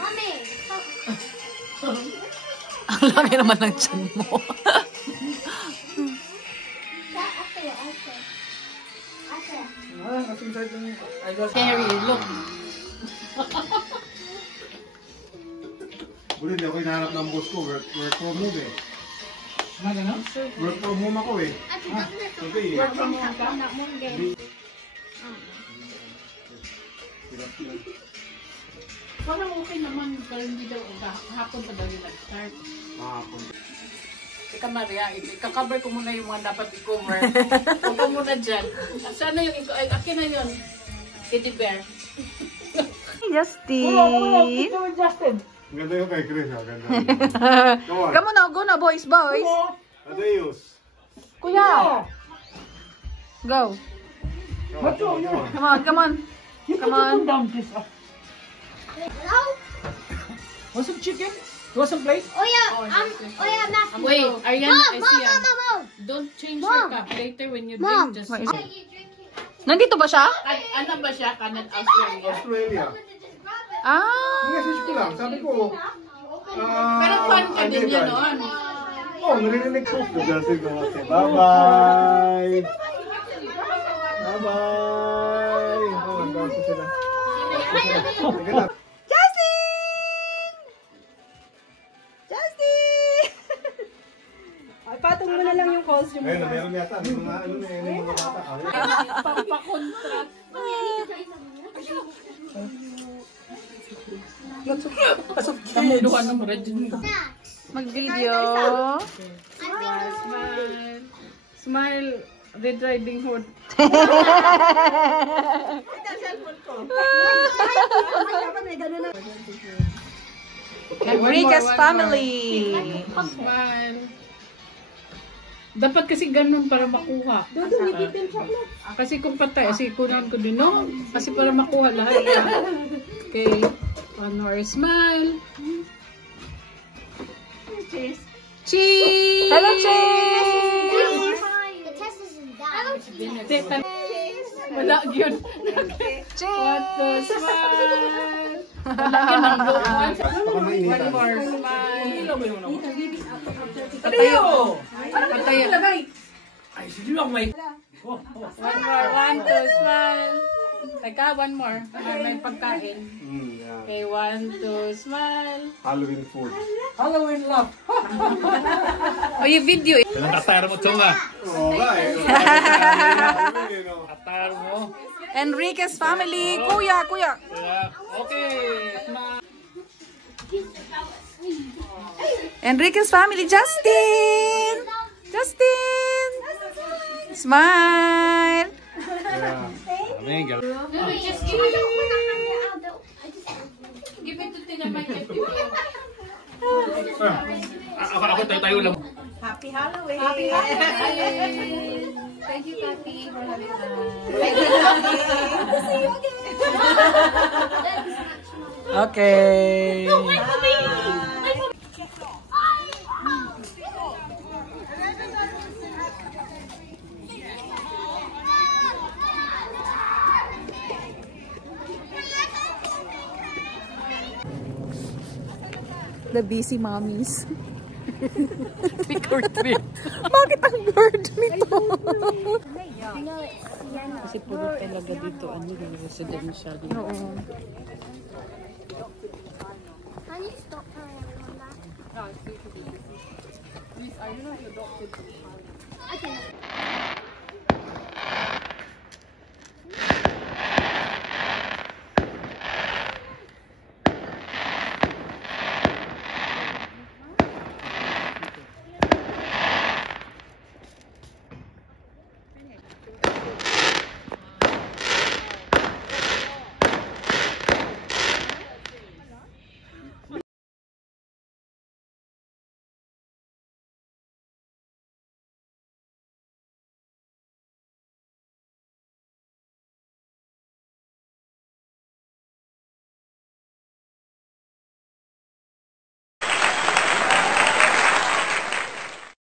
Mami! Ang laki naman ng tiyan mo. Scary, look. Bulit, ako hinahanap ng boss ko. Work from home eh. Work from home ako eh. Okay. Work from home ka? Parang okay naman, pero hindi daw, hapon pa daw yung nag-start. Hapon. Ika Maria, ika-cover ko muna yung mga dapat i-cover. Huwag ko muna dyan. Sana yung, akin na yun. Kitty Bear. Justin! Justin! Ganda yung kay Chris ha, ganda. Come on now, go na boys, boys! Adeus! Kuya! Go! Come on. Come on, come on! Come on! Hello? Want some chicken? You want some plate? Oh yeah, Matthew. Wait, Ariana, I see Mom, Mom. Don't change your cup. Later when you Mom. drink, just... What is it? Nandito ba siya? Ano ba siya? Canada, Australia? Australia. Ah! Message ko lang, sabi ko. Pero fun ka din yun noon. Oh, narinig ko. Justin ko kasi. Bye-bye! Bye-bye! Oh, ang gawin ko sila. Justin! Justin! Ay, patong mo na lang yung calls yung Ayun, meron yata. May mga ano na yun, yung mga bata. Pampakontra. Kamuduhan ng Regine. Mag-video. Smile. Smile. Red Riding Hood. Enrique's family. Smile. Dapat kasi ganun para makuha. Kasi kung patay, kasi kunan ko din, no? Kasi para makuha lahat. Okay. One more smile. Cheese. Cheese! Hello, Cheese! The test isn't done. Wala yun. Cheese! What to smile? Wala yun ang doon. One more smile. Ano? Patayo. Ay, sige lang may... One more. One to smile. Teka, one more. May pagkain. Yeah. Okay, one to smile. Halloween food. Halloween love. Oh, you video. Atar mo ito nga. Oo nga eh. Atar mo. Enrique's family. Kuya, kuya. Okay. Smile. Enrique's family. Justin! Justin! Smile! Amen. Just give it to Tina Mike. Ako tayo lang. Happy Halloween! Happy Halloween! Thank you, Papi, for having us. See you again! Okay. The busy mommies. Trick or treat. Bakit ang bird nito? Kasi puro talaga dito, ano yung residential. Oo. Can you stop her and come back? Please, are you not adopted? I can.